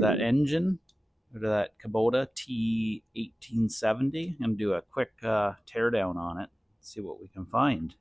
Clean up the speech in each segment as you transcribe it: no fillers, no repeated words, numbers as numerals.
that engine, go to that Kubota T1870 and do a quick teardown on it, see what we can find.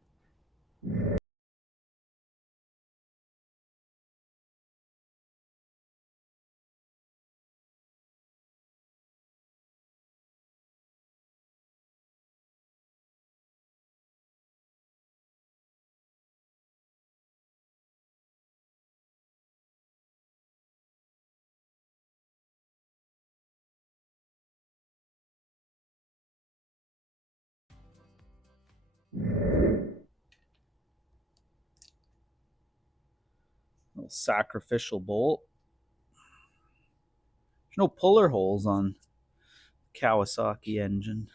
Little sacrificial bolt. There's no puller holes on the Kawasaki engine.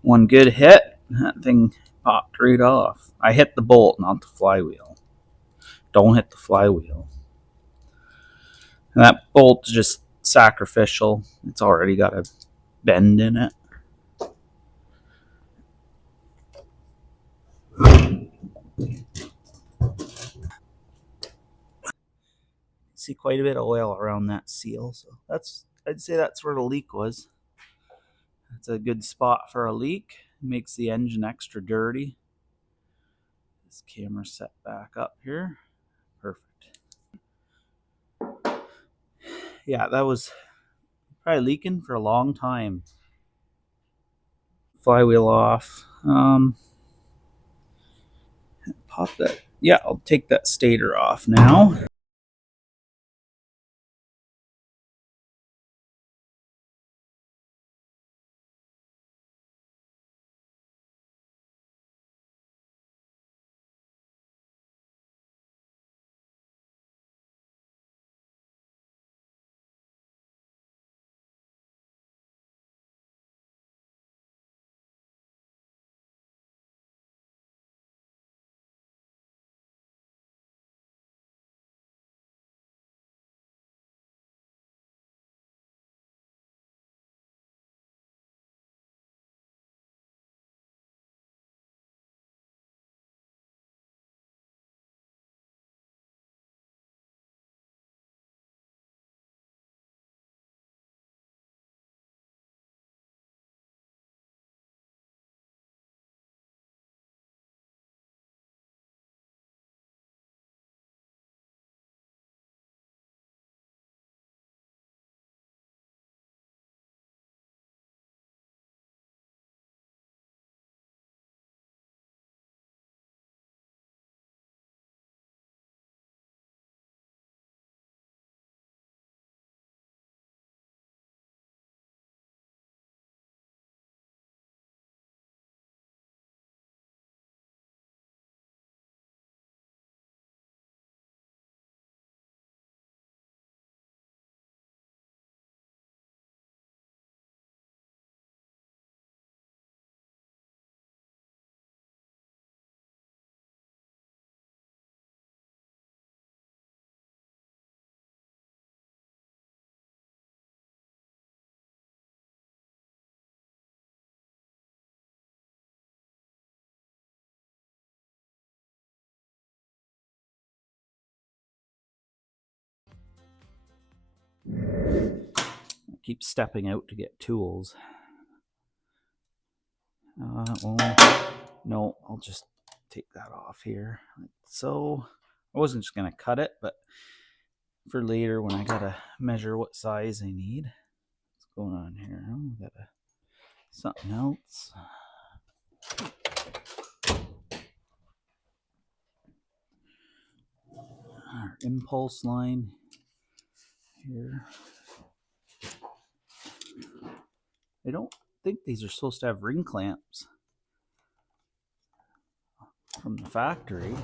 One good hit, that thing popped right off. I hit the bolt, not the flywheel. Don't hit the flywheel. And that bolt's just sacrificial. It's already got a bend in it. See quite a bit of oil around that seal, so I'd say that's where the leak was. That's a good spot for a leak. It makes the engine extra dirty. This camera set back up here. Perfect. Yeah, that was probably leaking for a long time. Flywheel off. Pop that. Yeah, I'll take that stator off now. I keep stepping out to get tools. No, I'll just take that off here, like so. I wasn't just gonna cut it, but for later when I gotta measure what size I need. What's going on here? Oh, we got something else. Our impulse line. here. I don't think these are supposed to have ring clamps from the factory.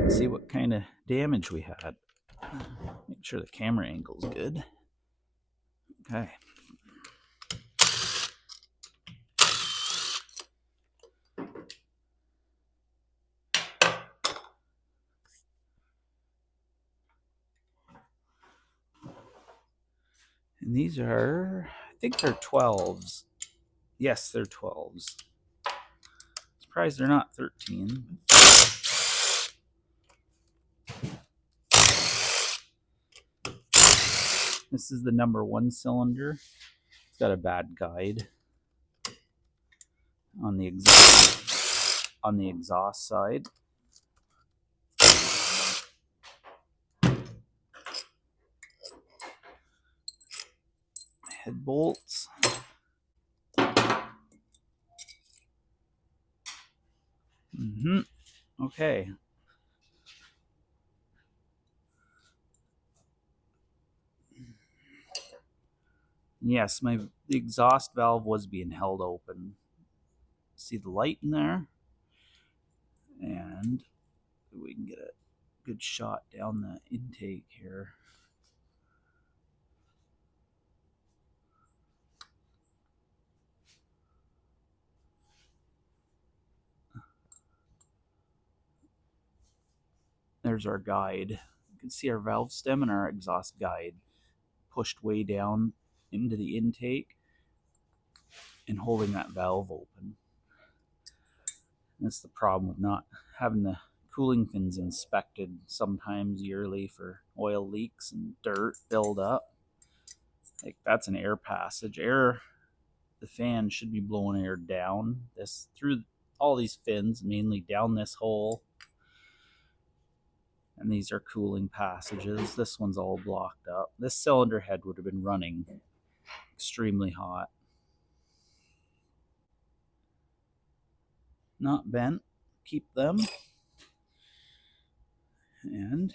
Let's see what kind of damage we had. Make sure the camera angle's good. Okay. And these are, I think they're 12s. Yes, they're 12s. Surprised they're not 13. This is the number 1 cylinder. It's got a bad guide on the exhaust side. Head bolts. Okay. Yes, the exhaust valve was being held open. See the light in there? And we can get a good shot down the intake here. There's our guide. You can see our valve stem and our exhaust guide pushed way down into the intake. in holding that valve open. That's the problem with not having the cooling fins inspected sometimes yearly for oil leaks and dirt build up. Like, that's an air passage. The fan should be blowing air down this through all these fins, mainly down this hole. And these are cooling passages. This one's all blocked up. This cylinder head would have been running extremely hot. Not bent. Keep them. And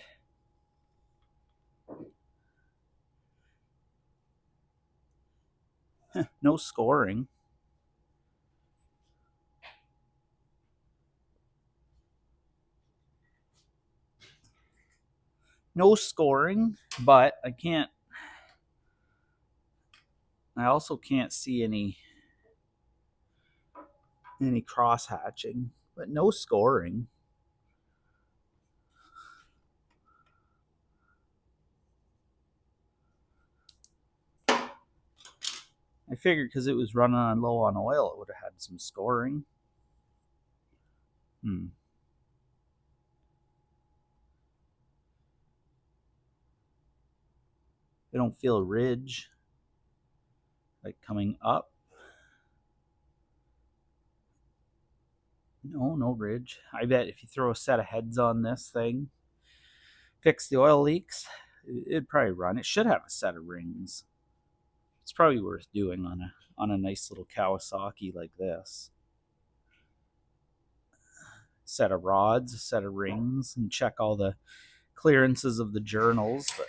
no scoring. No scoring, but I also can't see any cross hatching, but no scoring. I figured because it was running on low on oil, it would have had some scoring. I don't feel a ridge like coming up. No ridge. I bet if you throw a set of heads on this thing, fix the oil leaks, it'd probably run. It should have a set of rings. It's probably worth doing on a nice little Kawasaki like this. Set of rods, a set of rings, and check all the clearances of the journals. But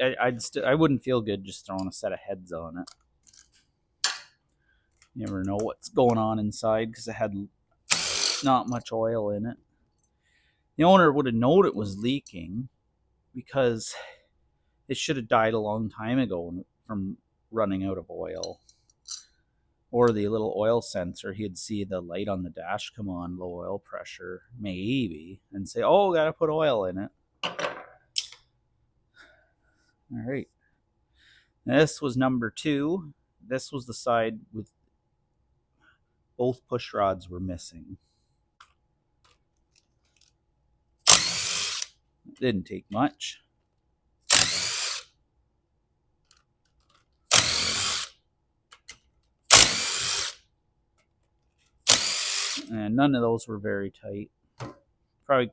I wouldn't feel good just throwing a set of heads on it. You never know what's going on inside because it had not much oil in it. The owner would have known it was leaking because it should have died a long time ago from running out of oil. Or the little oil sensor, he'd see the light on the dash come on, low oil pressure, maybe, and say, oh, gotta put oil in it. All right. This was number 2. This was the side with both push rods were missing. It didn't take much. And none of those were very tight. Probably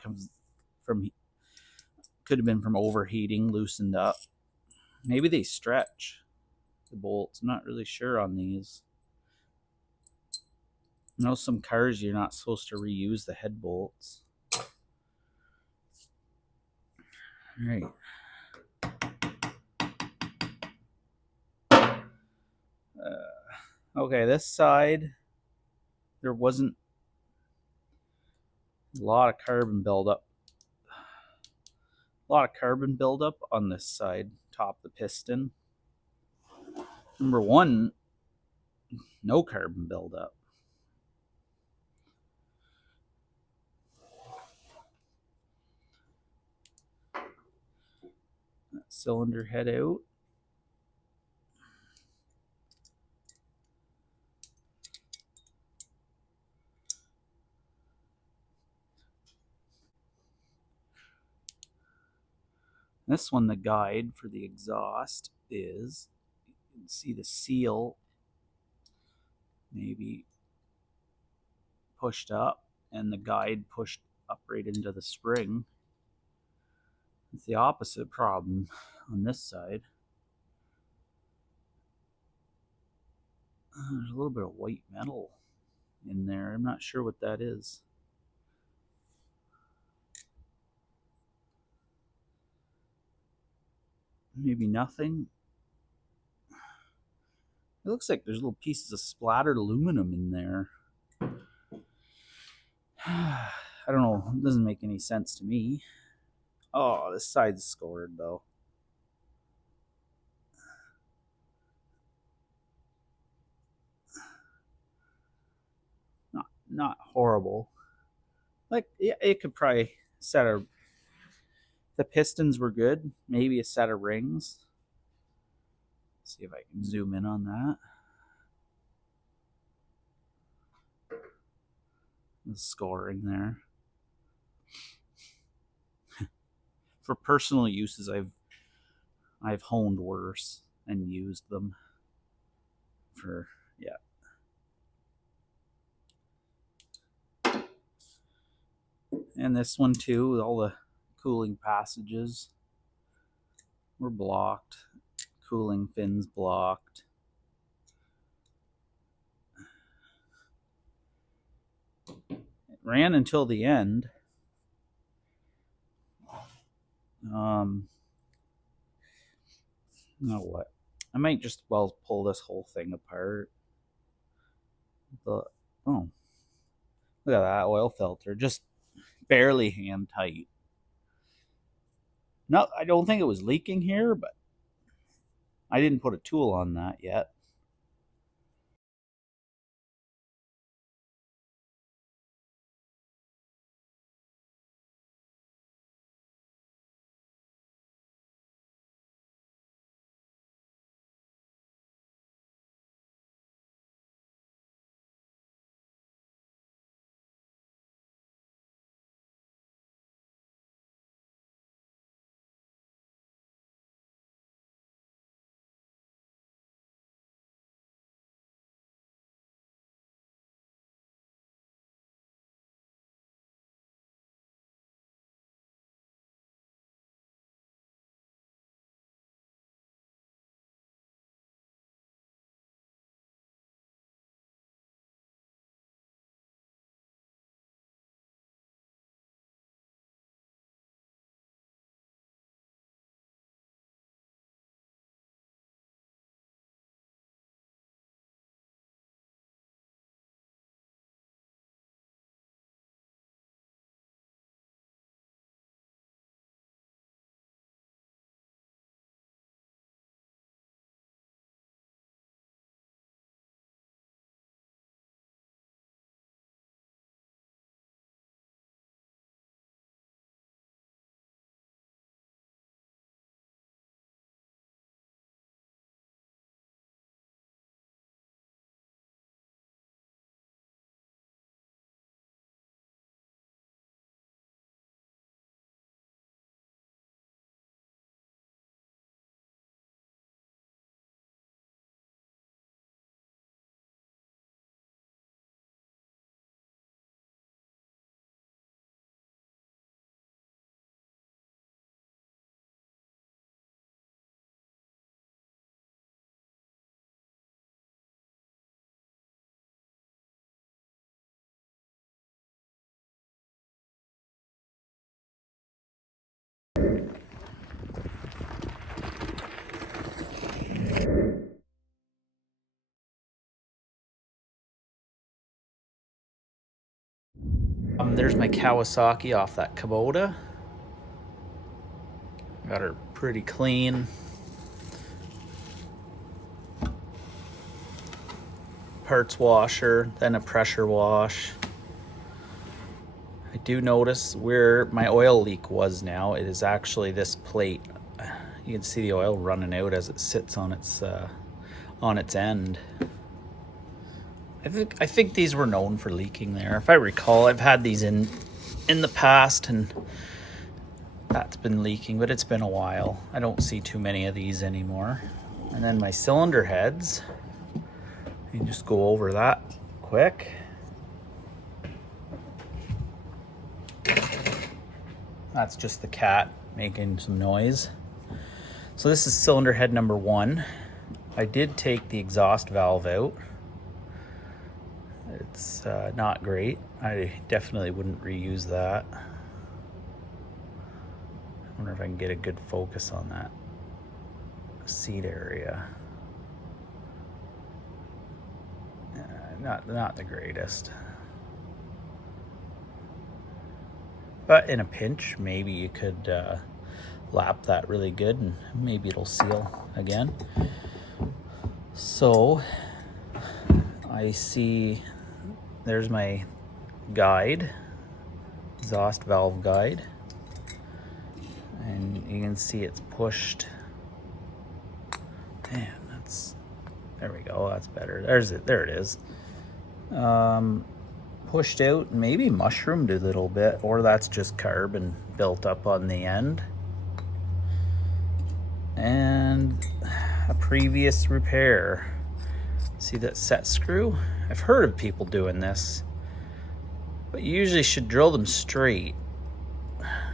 could have been from overheating, loosened up. Maybe they stretch the bolts. I'm not really sure on these. I know some cars you're not supposed to reuse the head bolts. All right. Okay, this side, there wasn't a lot of carbon buildup. A lot of carbon buildup on this side, top of the piston. Number 1, no carbon buildup. That cylinder head out. This one, the guide for the exhaust is, you can see the seal maybe pushed up and the guide pushed up right into the spring. It's the opposite problem on this side. There's a little bit of white metal in there. I'm not sure what that is. Maybe nothing. It looks like there's little pieces of splattered aluminum in there. I don't know. It doesn't make any sense to me. Oh, this side's scored though. Not horrible. Like, yeah, it could probably the pistons were good. Maybe a set of rings. See if I can zoom in on that. The scoring there. For personal uses, I've honed worse and used them for, yeah. And this one too, all the cooling passages were blocked. Cooling fins blocked. It ran until the end. You know what? I might just pull this whole thing apart. Oh, look at that oil filter, just barely hand tight. No, I don't think it was leaking here, but I didn't put a tool on that yet. There's my Kawasaki off that Kubota. Got her pretty clean. Parts washer, then a pressure wash. I do notice where my oil leak was now. It is actually this plate. You can see the oil running out as it sits on its end. I think these were known for leaking there. If I recall, I've had these in the past and that's been leaking, but it's been a while. I don't see too many of these anymore. And then my cylinder heads, you can just go over that quick. That's just the cat making some noise. So this is cylinder head number 1. I did take the exhaust valve out. It's not great. I definitely wouldn't reuse that. I wonder if I can get a good focus on that seat area. Not the greatest. But in a pinch, maybe you could lap that really good and maybe it'll seal again. So I see there's my guide, exhaust valve guide, and you can see it's pushed. Man, it's, there we go, that's better. There it is. Pushed out, maybe mushroomed a little bit, or that's just carbon built up on the end. And a previous repair. See that set screw? I've heard of people doing this, but you usually should drill them straight.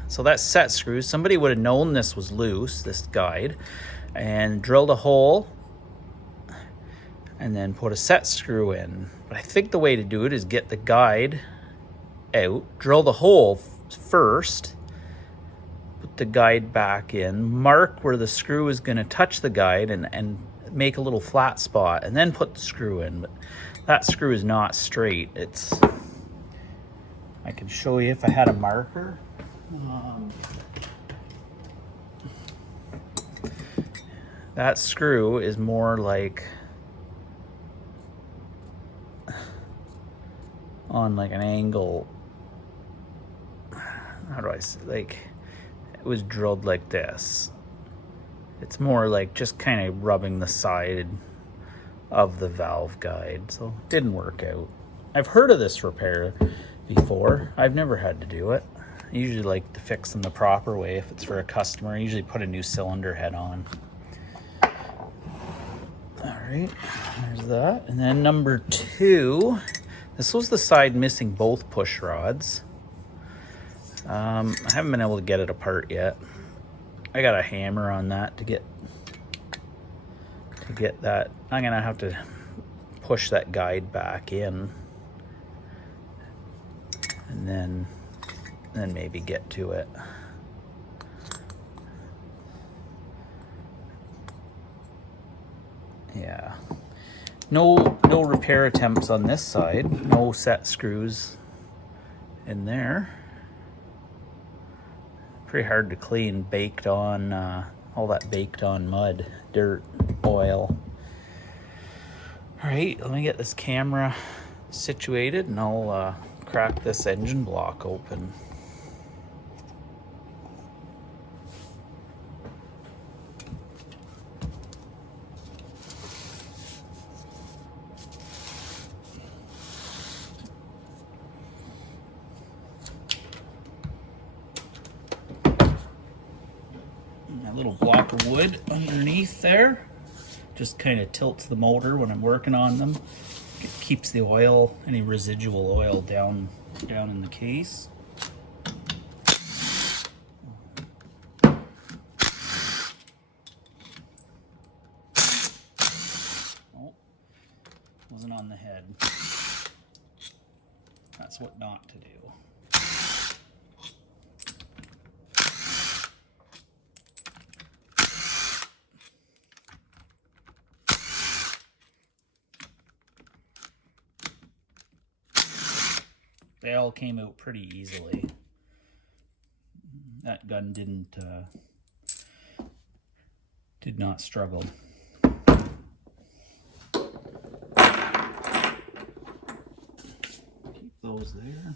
So that set screw, somebody would have known this was loose, this guide, and drilled a hole and then put a set screw in. But I think the way to do it is get the guide out, drill the hole first, put the guide back in, mark where the screw is going to touch the guide, and make a little flat spot, and then put the screw in. But that screw is not straight. I can show you if I had a marker. That screw is more like on like an angle. How do I say? Like, it was drilled like this. It's more like just kind of rubbing the side of the valve guide, so it didn't work out. I've heard of this repair before. I've never had to do it. I usually like to fix them the proper way. If it's for a customer, I usually put a new cylinder head on. All right, there's that. And then number 2, this was the side missing both push rods. I haven't been able to get it apart yet. I got a hammer on that to get that. I'm gonna have to push that guide back in, and then maybe get to it. Yeah. No repair attempts on this side. No set screws in there. Pretty hard to clean, baked on, all that baked on mud, dirt, oil. All right, let me get this camera situated and I'll crack this engine block open. Little block of wood underneath there just kind of tilts the motor when I'm working on them. It keeps the oil, any residual oil, down in the case. Oh, wasn't on the head. That's what not to do. They all came out pretty easily. That gun did not struggle. Keep those there.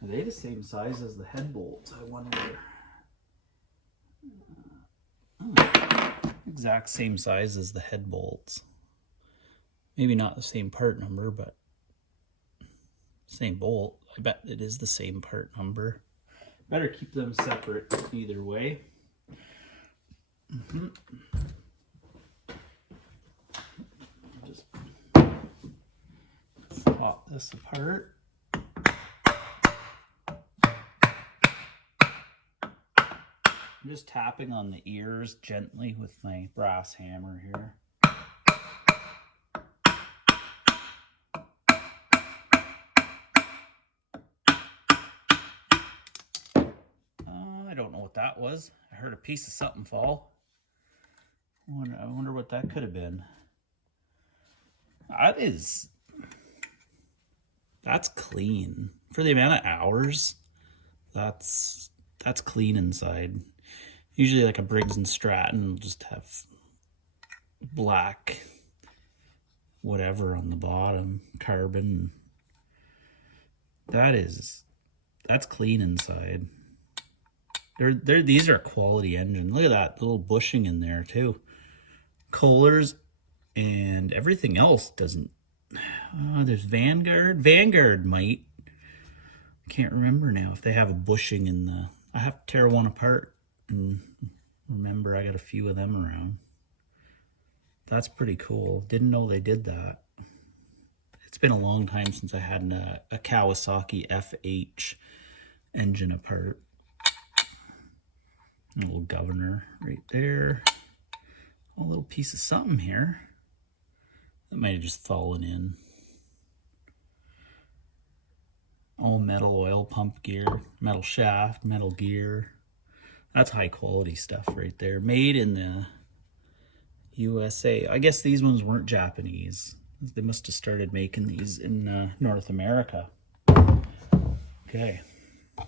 Are they the same size as the head bolts, I wonder? Exact same size as the head bolts. Maybe not the same part number, but same bolt. I bet it is the same part number. Better keep them separate either way. Just pop this apart. I'm just tapping on the ears gently with my brass hammer here. I don't know what that was. I heard a piece of something fall. I wonder what that could have been. That's clean. For the amount of hours, that's clean inside. Usually like a Briggs and Stratton will just have black whatever on the bottom, carbon. That's clean inside. These are a quality engine. Look at that little bushing in there too. Kohlers and everything else doesn't. There's Vanguard. Vanguard might. I can't remember now if they have a bushing in the. I have to tear one apart and remember I got a few of them around. That's pretty cool. Didn't know they did that. It's been a long time since I had a Kawasaki FH engine apart. A little governor right there. A little piece of something here. That might have just fallen in. All metal oil pump gear, metal shaft, metal gear. That's high quality stuff right there. Made in the USA. I guess these ones weren't Japanese. They must have started making these in North America. Okay. A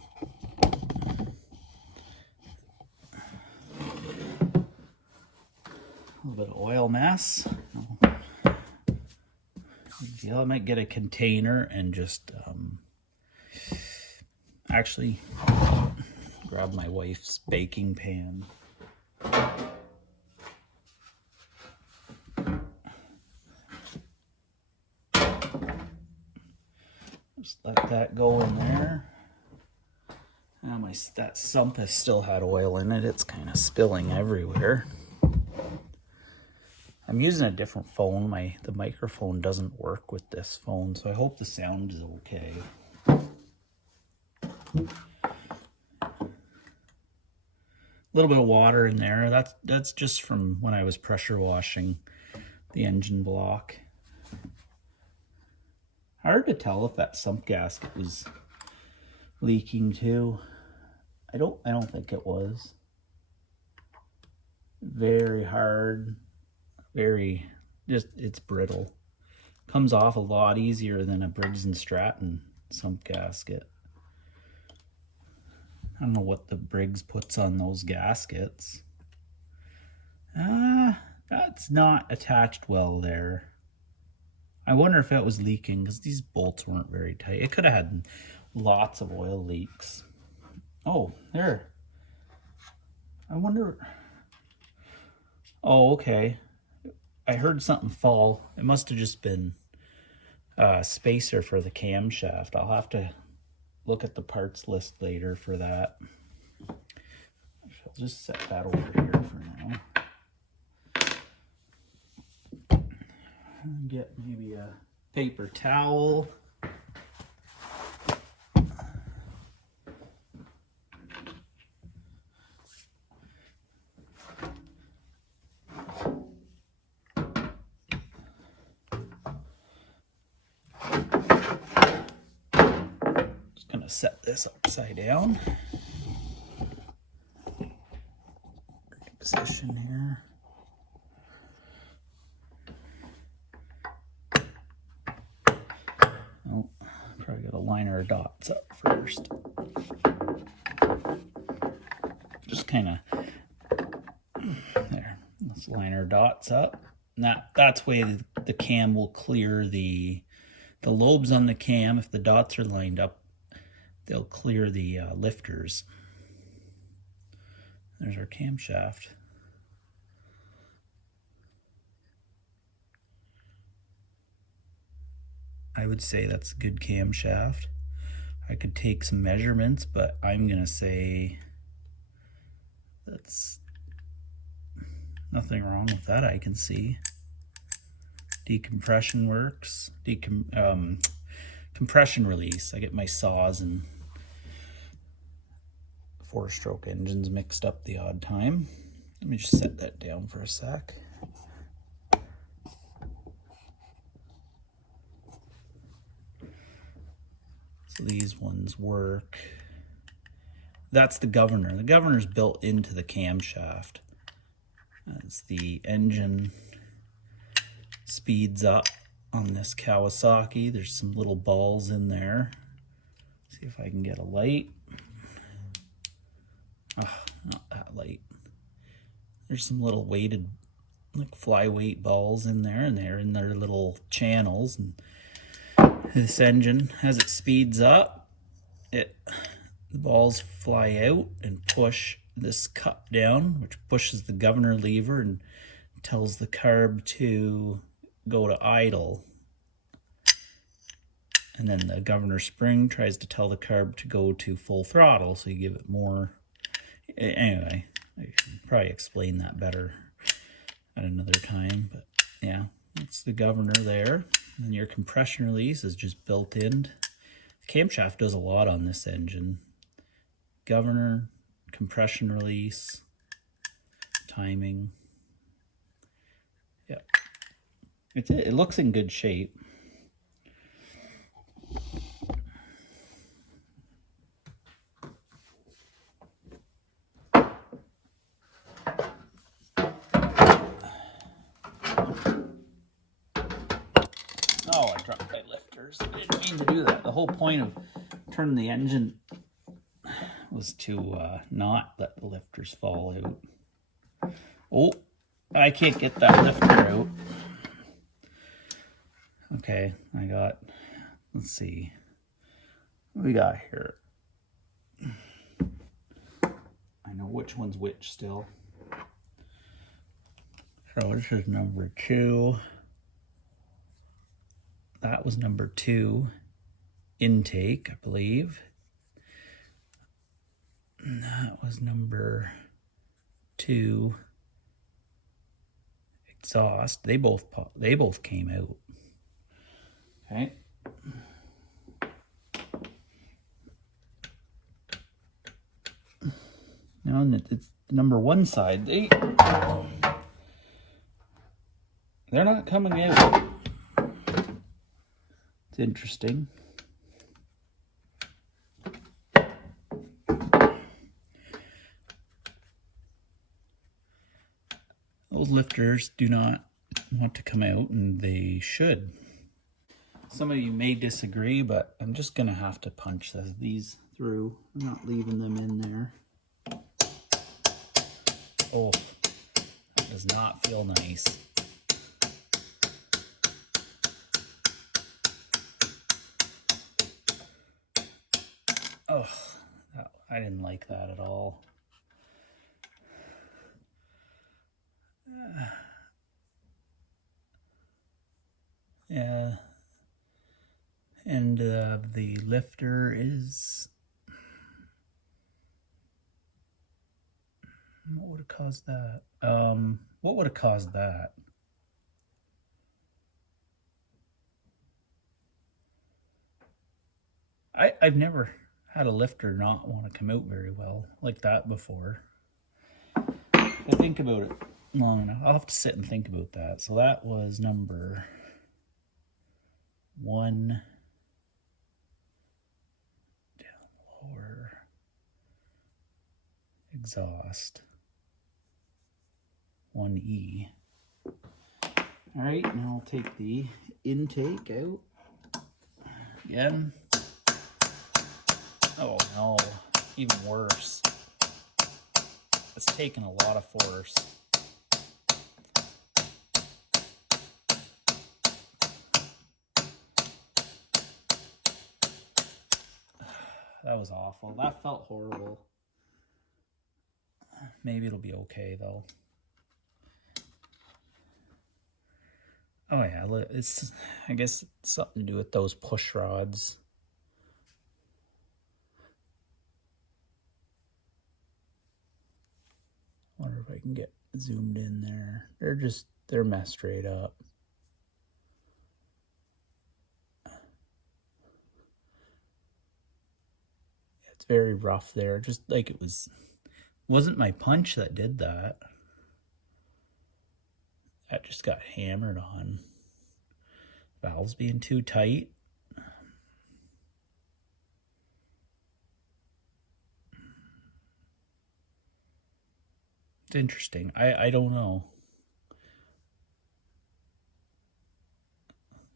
little bit of oil mess. I might get a container and just actually grab my wife's baking pan. Just let that go in there. That sump has still had oil in it. It's kind of spilling everywhere. I'm using a different phone. The microphone doesn't work with this phone, so I hope the sound is okay. A little bit of water in there. That's just from when I was pressure washing the engine block. Hard to tell if that sump gasket was leaking too. I don't think it was. Very hard. It's brittle. Comes off a lot easier than a Briggs & Stratton sump gasket. I don't know what the Briggs puts on those gaskets. That's not attached well there. I wonder if it was leaking because these bolts weren't very tight. It could have had lots of oil leaks. Oh, there. I wonder. Oh, okay. I heard something fall. It must have just been a spacer for the camshaft. I'll have to look at the parts list later for that. I'll just set that over here for now. Get maybe a paper towel. Just gonna set this upside down. Position here. Oh, probably gotta line our dots up first. Just kind of there. Let's line our dots up. And that's way the cam will clear the lobes on the cam. If the dots are lined up, they'll clear the lifters. There's our camshaft. I would say that's a good camshaft. I could take some measurements, but I'm gonna say that's nothing wrong with that. I can see decompression works. Compression release. I get my saws and 4-stroke engines mixed up the odd time. Let me just set that down for a sec. So these ones work. That's the governor. The governor's built into the camshaft. As the engine speeds up on this Kawasaki, there's some little balls in there. See if I can get a light. Oh, not that light. There's some little weighted, like flyweight balls in there, and they're in their little channels. And this engine, as it speeds up, the balls fly out and push this cup down, which pushes the governor lever and tells the carb to go to idle. And then the governor spring tries to tell the carb to go to full throttle, so you give it more. Anyway, I should probably explain that better at another time, but yeah, that's the governor there. And your compression release is just built in. The camshaft does a lot on this engine. Governor, compression release, timing. Yep. It looks in good shape. Oh, I dropped my lifters. I didn't mean to do that. The whole point of turning the engine was to not let the lifters fall out. Oh, I can't get that lifter out. Okay, I got, let's see, what we got here? I know which one's which still. So this is number 2. That was number 2 intake, I believe. And that was number 2 exhaust. They both came out. Okay. Now it's number 1 side. They're not coming out. It's interesting. Those lifters do not want to come out, and they should. Some of you may disagree, but I'm just gonna have to punch these through. I'm not leaving them in there. Oh, that does not feel nice. Oh, I didn't like that at all. Yeah. And the lifter is... What would have caused that? What would have caused that? I've never had a lifter not want to come out very well like that before. If I think about it long enough, I'll have to sit and think about that. So that was number 1 down lower exhaust 1E. All right, now I'll take the intake out again. Oh no, even worse. It's taken a lot of force. That was awful. That felt horrible. Maybe it'll be okay though. Oh yeah, it's, I guess it's something to do with those push rods. Wonder if I can get zoomed in there. They're messed right up. It's very rough there, just like it wasn't my punch that did that. That just got hammered on. Valves being too tight. It's interesting. I don't know.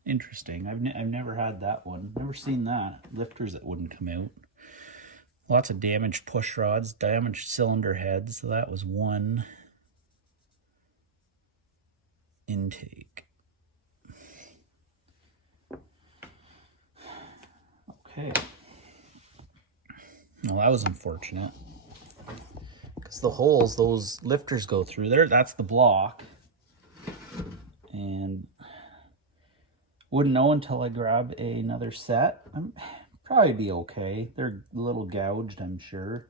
Interesting. I've never had that one. Never seen that. Lifters that wouldn't come out. Lots of damaged push rods, damaged cylinder heads. So that was 1 intake. Okay. Well, that was unfortunate. Because the holes those lifters go through there, that's the block. Wouldn't know until I grab another set. Probably be okay. They're a little gouged, I'm sure.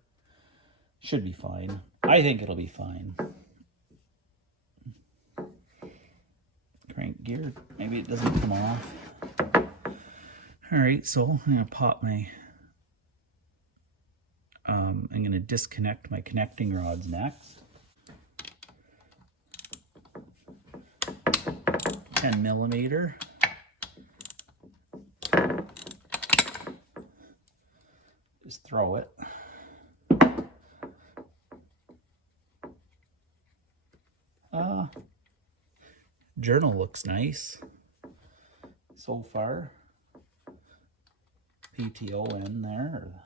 Should be fine. I think it'll be fine. Crank gear, maybe it doesn't come off. Alright, so I'm gonna pop my I'm gonna disconnect my connecting rods next. 10mm. Just throw it. Journal looks nice so far. PTO in there.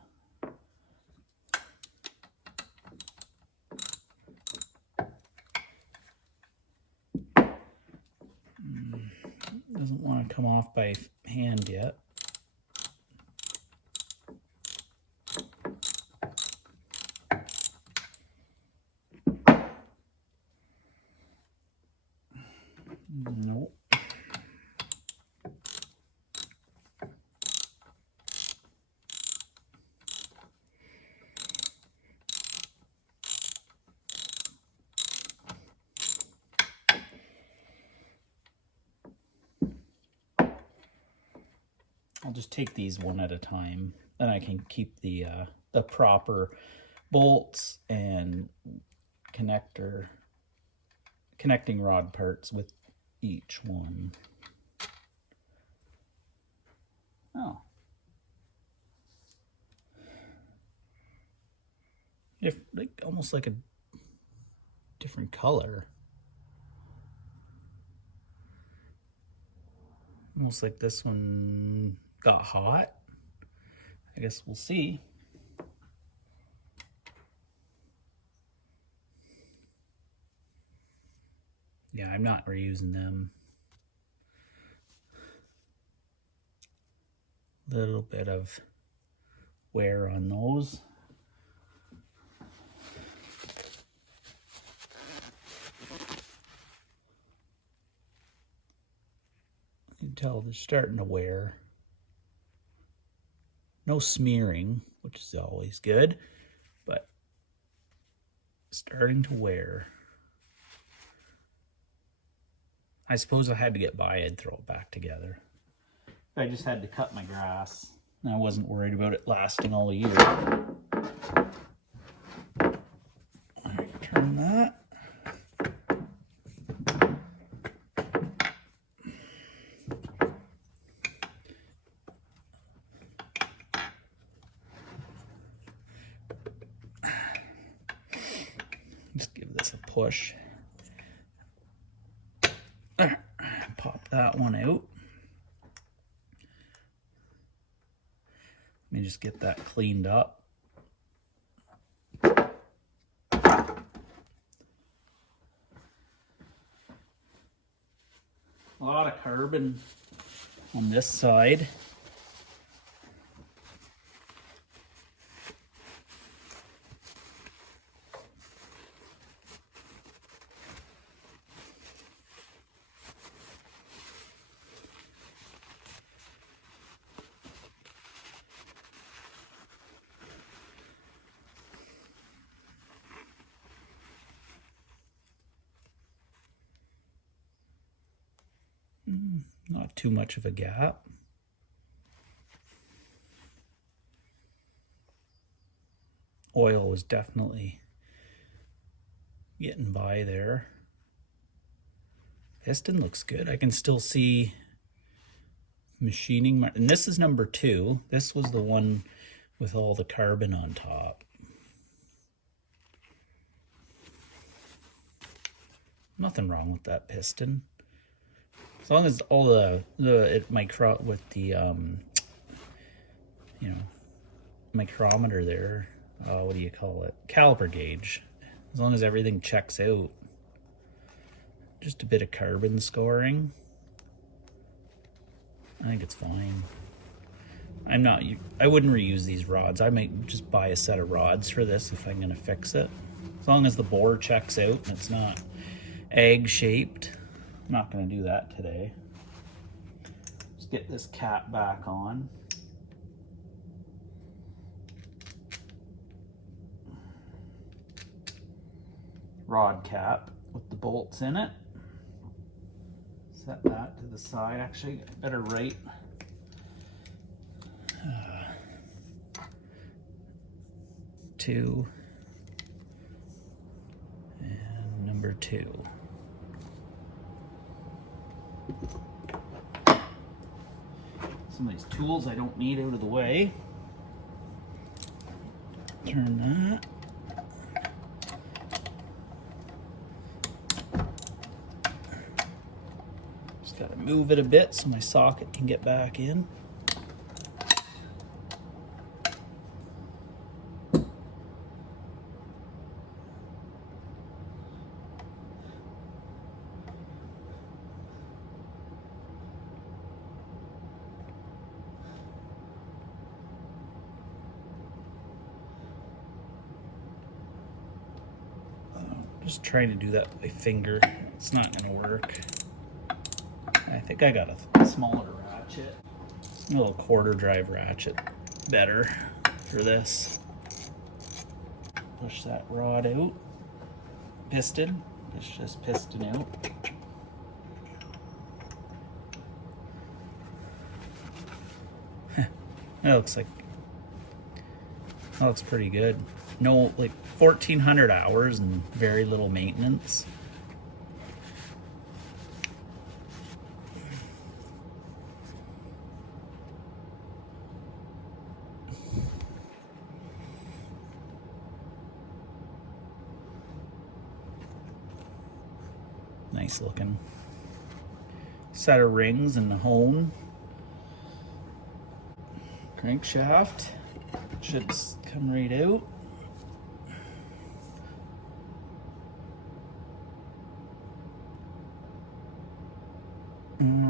Doesn't want to come off by hand yet. Nope. I'll just take these one at a time, then I can keep the proper bolts and connecting rod parts with each one. Oh. Almost like a different color. Almost like this one got hot. I guess we'll see. Yeah, I'm not reusing them. Little bit of wear on those. You can tell they're starting to wear. No smearing, which is always good, but starting to wear. I suppose I had to get by, I'd throw it back together. I just had to cut my grass. I wasn't worried about it lasting all year. Alright, turn that. Just give this a push. Pop that one out. Let me just get that cleaned up. A lot of carbon on this side. Not too much of a gap. Oil was definitely getting by there. Piston looks good. I can still see machining. And this is number 2. This was the one with all the carbon on top. Nothing wrong with that piston. As long as all the micrometer there, what do you call it? Caliper gauge. As long as everything checks out. Just a bit of carbon scoring. I think it's fine. I wouldn't reuse these rods. I might just buy a set of rods for this if I'm gonna fix it. As long as the bore checks out and it's not egg shaped. I'm not going to do that today. get this cap back on. Rod cap with the bolts in it. Set that to the side. Actually, I better write two and number 2. Some of these tools I don't need out of the way. Turn that. Just gotta move it a bit so my socket can get back in. Just trying to do that with my finger. It's not gonna work. I think I got a smaller ratchet. A little quarter drive ratchet. Better for this. Push that rod out. Piston. Push this piston out. That looks pretty good. No, like 1,400 hours and very little maintenance. Nice looking set of rings and the hone. Crankshaft should come right out.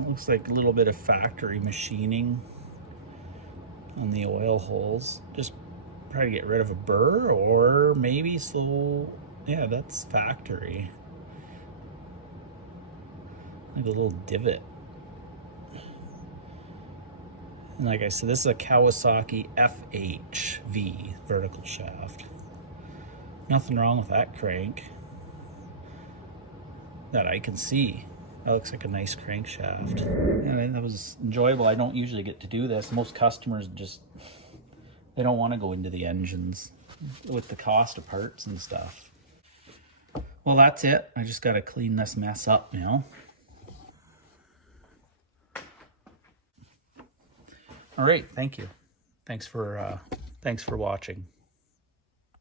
Looks like a little bit of factory machining on the oil holes. Just try to get rid of a burr or maybe slow. Yeah, that's factory. Like a little divot. And like I said, this is a Kawasaki FHV vertical shaft. Nothing wrong with that crank that I can see. That looks like a nice crankshaft. Yeah, that was enjoyable. I don't usually get to do this. Most customers they don't want to go into the engines with the cost of parts and stuff. Well, that's it. I just got to clean this mess up now. All right, thank you. Thanks for watching.